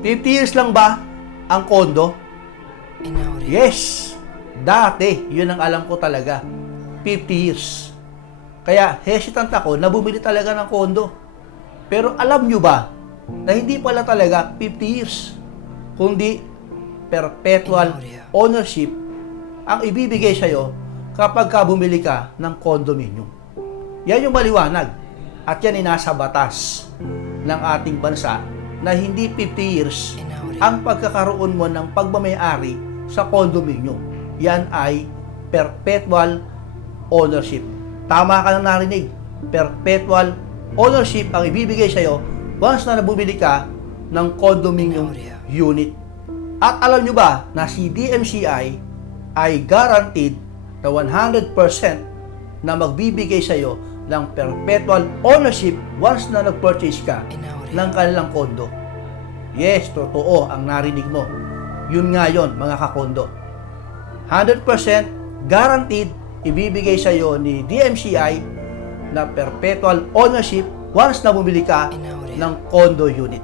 50 years lang ba ang kondo? Yes. Dati, yun ang alam ko talaga. 50 years. Kaya hesitant ako na bumili talaga ng kondo. Pero alam nyo ba na hindi pala talaga 50 years, kundi perpetual ownership ang ibibigay sa'yo kapag ka bumili ka ng condominium. Yan yung maliwanag. At yan ay nasa batas ng ating bansa na hindi 50 years ang pagkakaroon mo ng pagmamayari sa condominium. Yan ay perpetual ownership. Tama ka na narinig. Perpetual ownership ang ibibigay sa'yo once na nabumili ka ng condominium unit. At alam nyo ba na si DMCI ay guaranteed na 100% na magbibigay sa'yo ng perpetual ownership once na nag-purchase ka ng kanilang kondo. Yes, totoo ang narinig mo. Yun nga yun, mga kakondo. 100% guaranteed ibibigay sa iyo ni DMCI na perpetual ownership once na bumili ka ng condo unit.